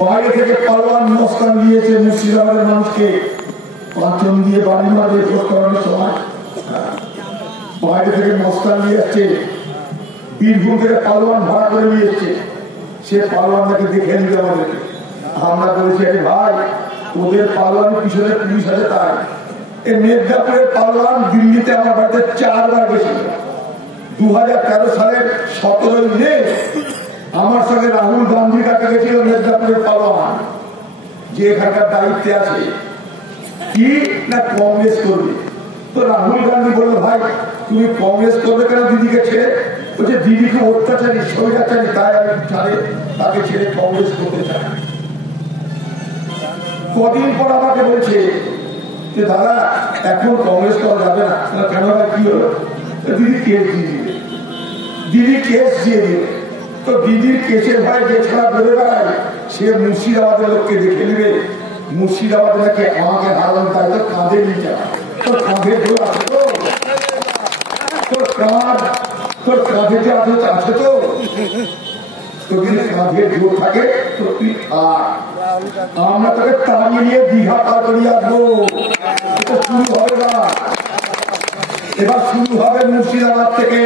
বাইরে থেকে পালোয়ান মস্তান দিয়েছে মুর্শিদাবাদের মানুষকে পাঁচন দিয়ে বাড়ি মারবে ভোট করানোর সময়। বাইরে থেকে মস্তান নিয়ে যাচ্ছে, বীরভূম থেকে পালোয়ান ভাড়া করে নিয়ে এসছে, সে পালোয়ানটাকে দেখে নিতে আমাদেরকে। আমরা বলেছি আরে ভাই ওদের পালোয়ানের পিছনে পুলিশ আছে, তাই এই মেদিনীপুরের পালোয়ান দিল্লিতে আমার বাড়িতে 4 বার গেছিল। 2013 সালের 17 মে আমার সঙ্গে রাহুল গান্ধী কাছে গেছিল মেদিনীপুরের পালোয়ান, যে এখানকার দায়িত্বে আছে কি না কংগ্রেস করবে। তো রাহুল গান্ধী বললো ভাই তুমি কংগ্রেস করবে কেন দিদিকে ছেড়ে? বলছে দিদিকে অত্যাচারী স্বৈরাচারী, তাই আমি তাকে ছেড়ে কংগ্রেস করতে চাই। কদিন পর আমাকে বলছে যে দাদা এখন কংগ্রেস করা যাবে না। কেন ভাই কি হলো? দিদি কেস দিয়ে দিবে, দিদি কেস দিয়ে দিবে। তো দিদির কেসের ভাই যে ছাড়া বেড়ে বেড়ায় সে মুর্শিদাবাদের লোককে দেখে নেবে, মুর্শিদাবাদে নাকি আমাকে হারান, তাই তো কাঁধে নিয়ে যাওয়া। তোর কাঁধে জোর আছে তো? তোর কাঁধে যে আছে তো? তোর যদি কাঁধে জোর থাকে তো তুই আমরা তোকে তাড়িয়ে নিয়ে দীঘা পার করিয়ে আসবো। এটা শুরু হবে না, এবার শুরু হবে মুর্শিদাবাদ থেকে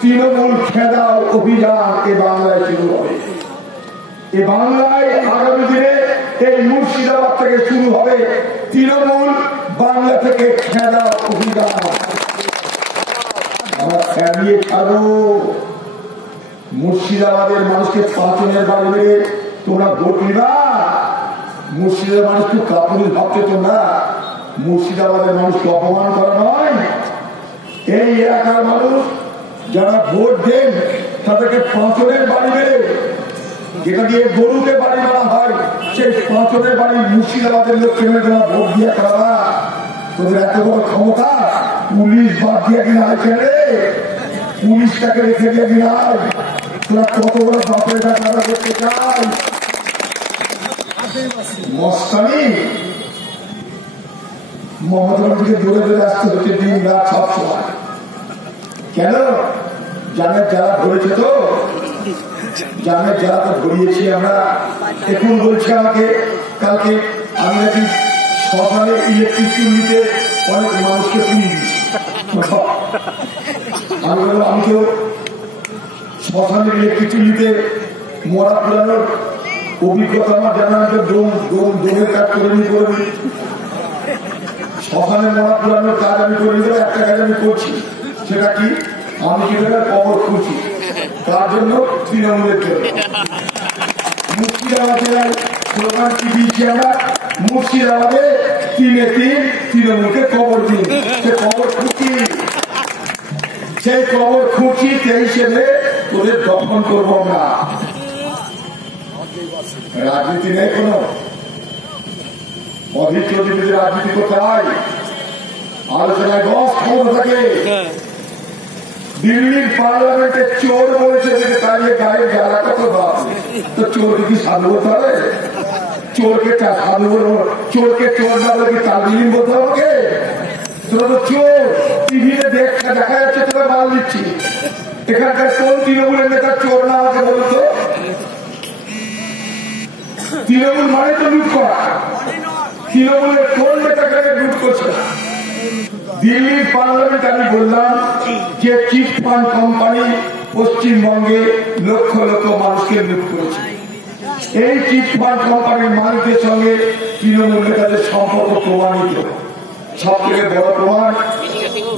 তৃণমূল খেদাও অভিযান এ বাংলায় শুরু হবে। এ বাংলায় আগামী দিনে এই মুর্শিদাবাদ থেকে শুরু হবে তৃণমূল বাংলা থেকে খেদাও অভিযান। আমরা খেলিয়ে খাবো মুর্শিদাবাদের মানুষকে। পাঁচনের বাড়ি তোমরা ভোট নিবা? মুর্শিদাবাদের মানুষ খুব কাপুরুষ ভাবছে তোমরা? মুর্শিদাবাদের মানুষকে অপমান করা নয়। এই এলাকার মানুষ যারা ভোট দেন তাদেরকে পাঁচনের বাড়ি দেবে, যেটা দিয়ে গরুকে বাড়ি মারা হয় সেই পাঁচনের বাড়ি মুর্শিদাবাদের লোককে যারা ভোট দিয়ে করা। তোদের এত বড় ক্ষমতা, পুলিশ বাদ দিয়ে কিনা ছেড়ে পুলিশটাকে রেখে দিয়ে কিনা তোরা কত বড় বাপের টাকা করতে চাই? মস্তানি মমতা ব্যানার্জিকে জোরে জোরে আসতে হচ্ছে দিন রাত সব সময়। কেন জানের যারা ধরেছে তো, জানের যারা তো ধরিয়েছি আমরা। এখন বলছে আমাকে কালকে আমি নাকি শ্মশানে ইলেকট্রিক চুল্লিতে অনেক মানুষকে পুড়িয়ে দিচ্ছি। আমি বললাম আমি কেউ শ্মশানের ইলেকট্রিক চুল্লিতে মরা পুরানোর অভিজ্ঞতা আমার জানা, আমি ডোমের কাজ করে নি করবি। শ্মশানে মরা পুরানোর কাজ আমি করে নিতে একটা কাজ আমি করছি, সেটা কি আমি কিভাবে কবর খুঁজছি, তার জন্য তৃণমূলের জন্য। মুর্শিদাবাদ জেলায় স্লোগান কি দিয়েছি আমরা? মুর্শিদাবাদে 3-3 তৃণমূলকে কবর দিন। সে কবর খুঁজি, সেই কবর খুঁজি 23 মে তোদের দফন করবো আমরা। রাজনীতি নেই কোন, অধীর চৌধুরীদের রাজনীতি কোথায়? আলোচনায় বস ক্ষমতা থাকে। দিল্লির পার্লামেন্টে চোর বলেছে তাই গায়ে জ্বালা কত বাপ, তো চোরকে কি সাধু বলতে হবে? চোরকে সাধু বলবো? চোরকে চোর না বলে কি তালিম বলতে হবে? তোরা তো চোর, টিভিতে দেখা যাচ্ছে তোরা মাল দিচ্ছি। এখানকার কোন তৃণমূলের নেতা চোর না আমাকে বলতো? তৃণমূল মানে তো লুট করা। তৃণমূলের কোন নেতাকে লুট করছে? দিল্লির পার্লামেন্ট আমি বললাম যে চিট ফান্ড কোম্পানি পশ্চিমবঙ্গে লক্ষ লক্ষ মানুষকে লুট করেছে। এই চিট ফান্ড কোম্পানির মালিকদের সঙ্গে তৃণমূল নেতাদের সম্পর্ক প্রমাণিত। সব থেকে বড় প্রমাণ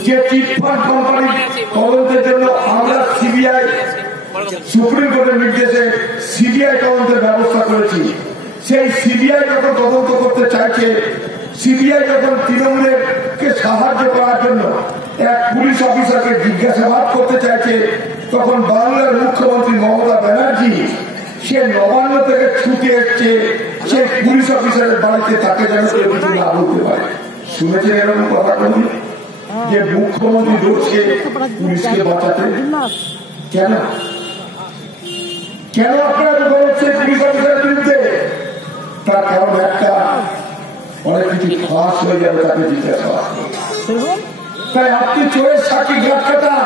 যে চিট ফান্ড কোম্পানির তদন্তের জন্য আমরা সিবিআই সুপ্রিম কোর্টের নির্দেশে সিবিআই তদন্তের ব্যবস্থা করেছি। সেই সিবিআই যখন তদন্ত করতে চাইছে, সিবিআই যখন তৃণমূলের কে সাহায্য করার জন্য এক পুলিশ অফিসারকে জিজ্ঞাসাবাদ করতে চাইছে, তখন বাংলার মুখ্যমন্ত্রী মমতা ব্যানার্জি সে নবান্ন থেকে ছুটে এসছে সেই পুলিশ অফিসারের বাড়িতে, তাকে যেন কিছু না বলতে পারে। শুনেছেন এরকম কথা বলি যে মুখ্যমন্ত্রী দৌড়ছে পুলিশকে বাঁচাতে? কেন কেন আপনারা বলছে পুলিশ অফিসারের বিরুদ্ধে? তার কারণ একটা, অনেক কিছু ফাঁস হয়ে যাবে তাকে জিজ্ঞাসাবাদ। তাই আপনি চোরের সাক্ষী ঘাট কাটা।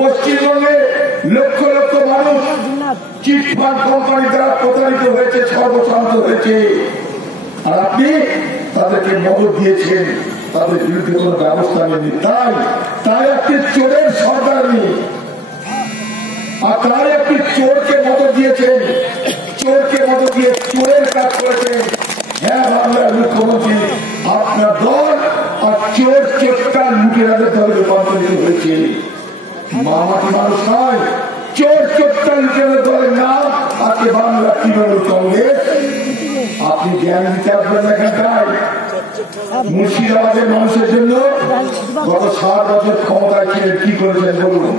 পশ্চিমবঙ্গে লক্ষ লক্ষ মানুষ চিটফান্ড কোম্পানি দ্বারা প্রতারিত হয়েছে, সর্বশান্ত হয়েছে, আর আপনি তাদেরকে মদত দিয়েছেন, তাদের বিরুদ্ধে কোন ব্যবস্থা নেই। তাই আপনি চোরের সরকার নেই, আর তাই আপনি চোরকে মদত দিয়েছেন, চোরকে মদত দিয়ে চোরের কাজ করেছেন। হ্যাঁ, বাংলার মুখ্যমন্ত্রী আপনার দল আর চোর চোরটা লুটেরাদের দলে রূপান্তরিত হয়েছে। মামাটি মানুষ নয়, চোর চোরটা লুটেরাদের দলের নাম আজকে বাংলা তৃণমূল কংগ্রেস। আপনি জ্ঞান দিতে আসবেন এখানটায়। মুর্শিদাবাদের মানুষের জন্য গত 7 বছর ক্ষমতায় ছিলেন, কি করেছেন বলুন?